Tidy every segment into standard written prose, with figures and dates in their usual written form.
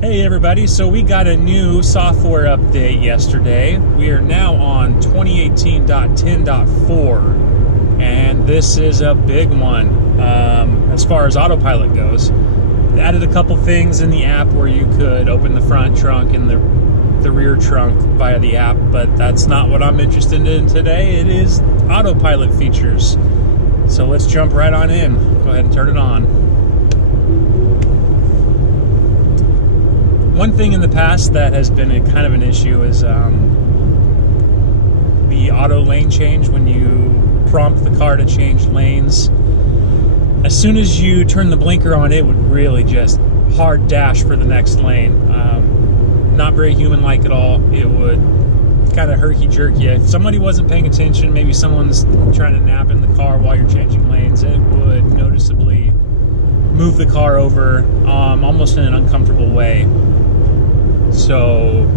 Hey everybody, so we got a new software update yesterday. We are now on 2018.10.4 and this is a big one as far as autopilot goes. They added a couple things in the app where you could open the front trunk and the rear trunk via the app, but that's not what I'm interested in today. It is autopilot features. So let's jump right on in. Go ahead and turn it on. One thing in the past that has been a kind of an issue is the auto lane change. When you prompt the car to change lanes, as soon as you turn the blinker on, it would really just hard dash for the next lane. Not very human-like at all. It would kind of herky jerky. If somebody wasn't paying attention, maybe someone's trying to nap in the car while you're changing lanes, it would noticeably move the car over almost in an uncomfortable way. So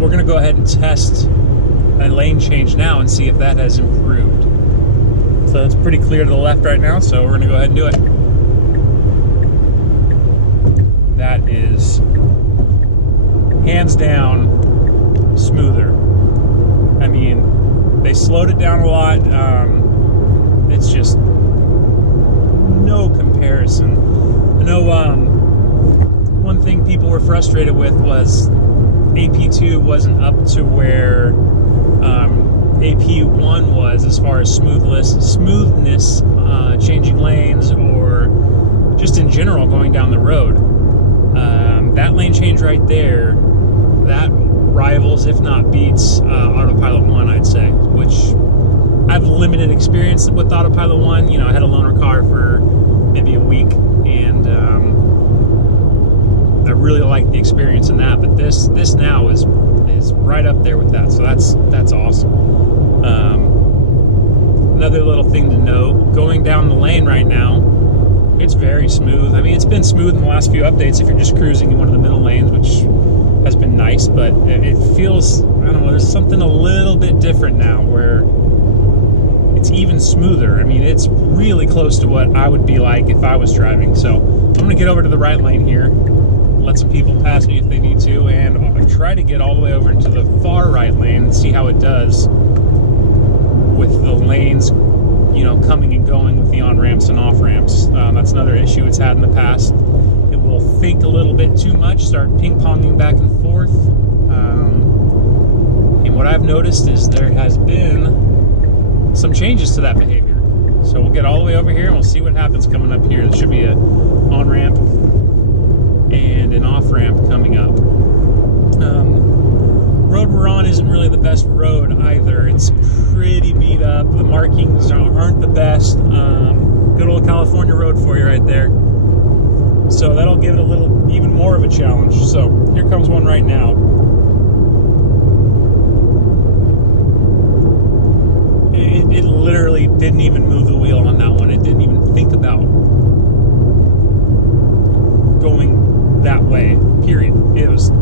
we're going to go ahead and test a lane change now and see if that has improved. So it's pretty clear to the left right now, so we're going to go ahead and do it. That is hands down smoother. I mean, they slowed it down a lot. It's just no comparison. I know one thing people were frustrated with was AP2 wasn't up to where AP1 was as far as smoothness, changing lanes, or just in general going down the road. That lane change right there, that rivals, if not beats, Autopilot 1, I'd say, which I have limited experience with Autopilot 1. You know, I had a loaner car for maybe a week, and I really like the experience in that, but this now is right up there with that, so that's awesome. Another little thing to note, going down the lane right now, it's very smooth. I mean, it's been smooth in the last few updates if you're just cruising in one of the middle lanes, which has been nice, but it feels, I don't know, there's something a little bit different now where it's even smoother. I mean, it's really close to what I would be like if I was driving. So I'm going to get over to the right lane here, let some people pass me if they need to, and I'll try to get all the way over into the far right lane and see how it does with the lanes, you know, coming and going with the on-ramps and off-ramps. That's another issue it's had in the past. It will think a little bit too much, start ping-ponging back and forth. And what I've noticed is there has been some changes to that behavior. So we'll get all the way over here and we'll see what happens coming up here. There should be an on-ramp and an off-ramp coming up. Road we're on isn't really the best road either. It's pretty beat up. The markings aren't the best. Good old California road for you right there. So that'll give it a little, even more of a challenge. So here comes one right now. It literally didn't even move the wheel on that one. It didn't even think about going that way, period. It was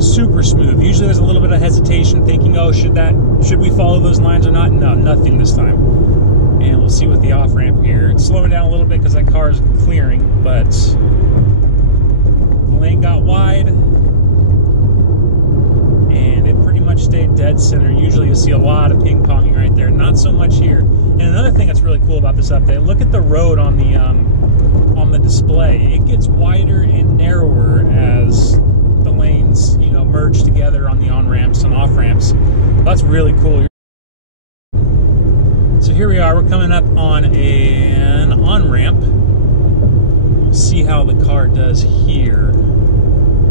super smooth. Usually there's a little bit of hesitation, thinking, oh, should we follow those lines or not? No, nothing this time. And we'll see with the off-ramp here. It's slowing down a little bit because that car is clearing, but the lane got wide and it pretty much stayed dead center. Usually you'll see a lot of ping-ponging right there. Not so much here. And another thing that's really cool about this update, look at the road on the display. It gets wider and narrower as the lanes, you know, merge together on the on-ramps and off-ramps. That's really cool. So here we are, we're coming up on an on-ramp. We'll see how the car does here.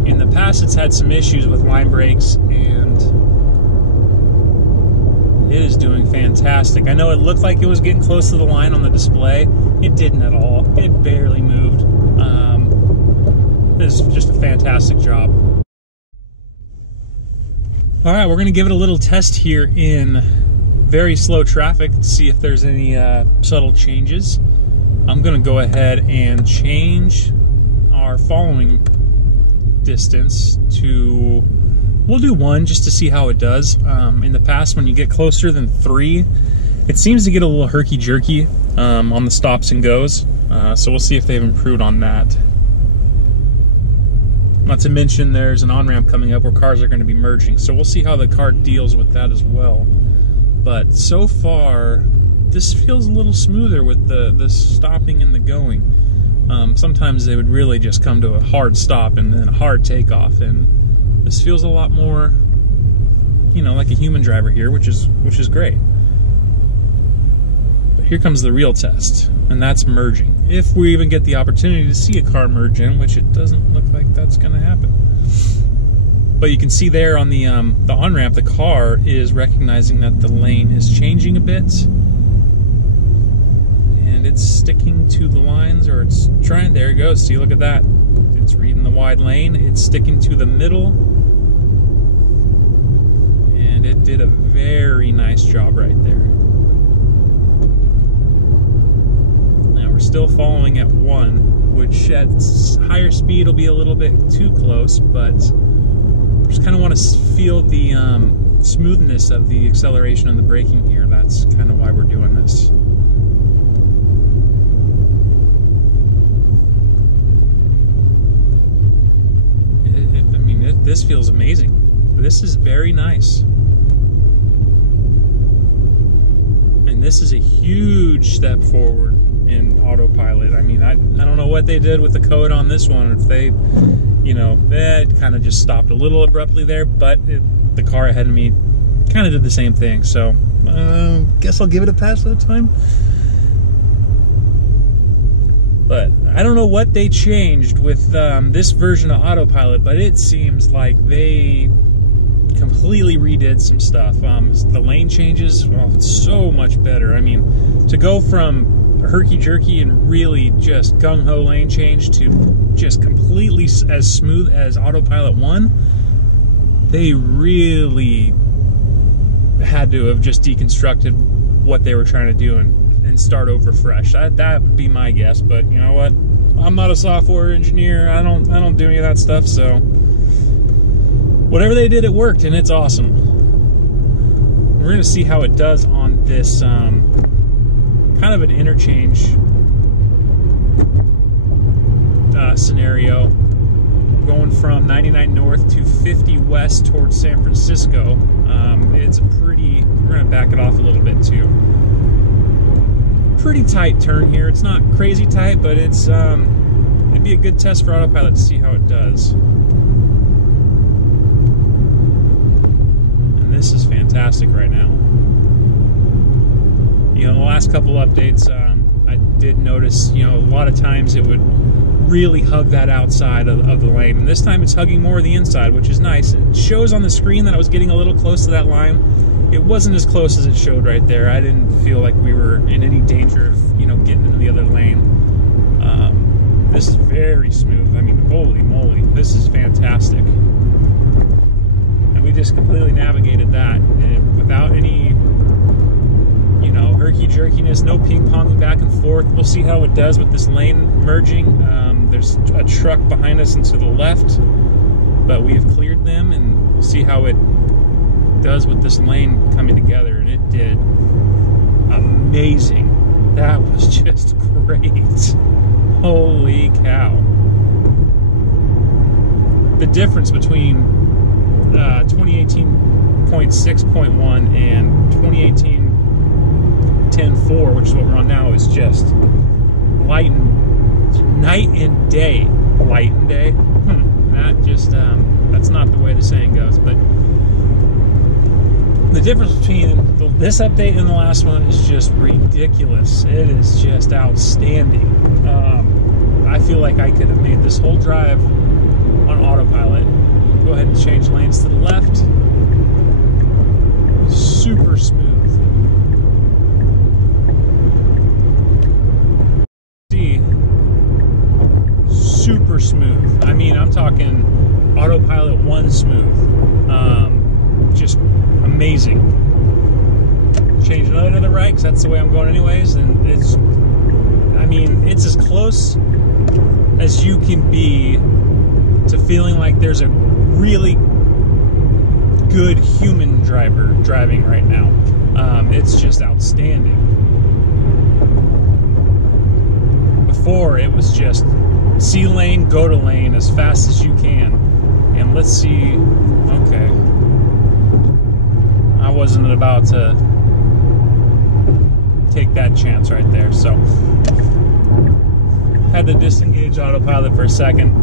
In the past, it's had some issues with line brakes, and it is doing fantastic. I know it looked like it was getting close to the line on the display. It didn't at all. It barely moved. It is just a fantastic job. All right, we're going to give it a little test here in very slow traffic to see if there's any subtle changes. I'm going to go ahead and change our following distance to, we'll do 1 just to see how it does. In the past, when you get closer than 3, it seems to get a little herky jerky on the stops and goes. So we'll see if they've improved on that. Not to mention there's an on-ramp coming up where cars are going to be merging. So we'll see how the car deals with that as well. But so far, this feels a little smoother with the stopping and the going. Sometimes they would really just come to a hard stop and then a hard takeoff. And this feels a lot more, you know, like a human driver here, which is great. But here comes the real test, and that's merging. If we even get the opportunity to see a car merge in, which it doesn't look like that's going to happen. But you can see there on the on-ramp, the car is recognizing that the lane is changing a bit. And it's sticking to the lines, or it's trying. There it goes. See, look at that. It's reading the wide lane. It's sticking to the middle. And it did a very nice job right there. We're still following at 1, which at higher speed will be a little bit too close, but I just kind of want to feel the smoothness of the acceleration and the braking here. That's kind of why we're doing this. This feels amazing. This is very nice. And this is a huge step forward in autopilot. I mean, I don't know what they did with the code on this one. If they, you know, it kind of just stopped a little abruptly there, but the car ahead of me kind of did the same thing. So, guess I'll give it a pass that time. But I don't know what they changed with this version of autopilot, but it seems like they completely redid some stuff. The lane changes, well, it's so much better. I mean, to go from Herky Jerky and really just gung-ho lane change to just completely as smooth as Autopilot 1, they really had to have just deconstructed what they were trying to do and start over fresh. That would be my guess, but you know what? I'm not a software engineer. I don't do any of that stuff, so whatever they did, it worked, and it's awesome. We're going to see how it does on this kind of an interchange scenario, going from 99 north to 50 west towards San Francisco. It's a pretty, we're going to back it off a little bit too. Pretty tight turn here. It's not crazy tight, but it's it'd be a good test for autopilot to see how it does. And this is fantastic right now. You know, the last couple updates, I did notice, you know, a lot of times it would really hug that outside of the lane. And this time it's hugging more of the inside, which is nice. It shows on the screen that I was getting a little close to that line. It wasn't as close as it showed right there. I didn't feel like we were in any danger of, you know, getting into the other lane. This is very smooth. I mean, holy moly, this is fantastic. And we just completely navigated that without any, you know, herky jerkiness, no ping-ponging back and forth. We'll see how it does with this lane merging. There's a truck behind us and to the left, but we have cleared them, and we'll see how it does with this lane coming together. And it did amazing. That was just great. Holy cow. The difference between 2018.6.1 and 2018.10.4, which is what we're on now, is just night and day. Light and day. That just, that's not the way the saying goes, but the difference between this update and the last one is just ridiculous. It is just outstanding. I feel like I could have made this whole drive on autopilot. Go ahead and change lanes to the left. Super smooth. See, super smooth. I mean, I'm talking autopilot 1 smooth. Just amazing. Change another to the right, because that's the way I'm going anyways, and it's, I mean, it's as close as you can be to feeling like there's a really good human driver driving right now. It's just outstanding. Before, it was just see lane, go to lane as fast as you can. And let's see, okay. I wasn't about to take that chance right there, so had to disengage autopilot for a second.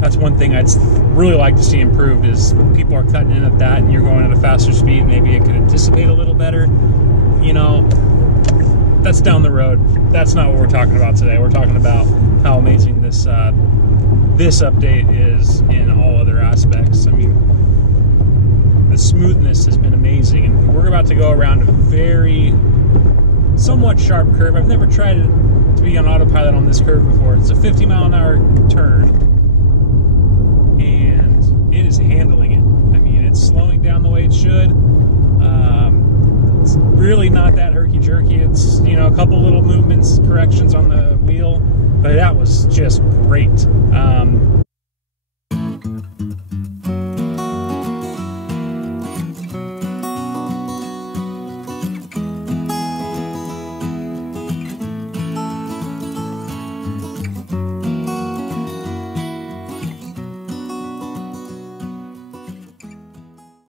That's one thing I'd really like to see improved, is people are cutting in at that and you're going at a faster speed. Maybe it could anticipate a little better. You know, that's down the road. That's not what we're talking about today. We're talking about how amazing this this update is in all other aspects. I mean, the smoothness has been amazing, and we're about to go around a very somewhat sharp curve. I've never tried to be on autopilot on this curve before. It's a 50-mile-an-hour turn, and it is handling it. I mean, it's slowing down the way it should. It's really not that herky jerky. It's, you know, a couple little movements, corrections on the wheel, but that was just great.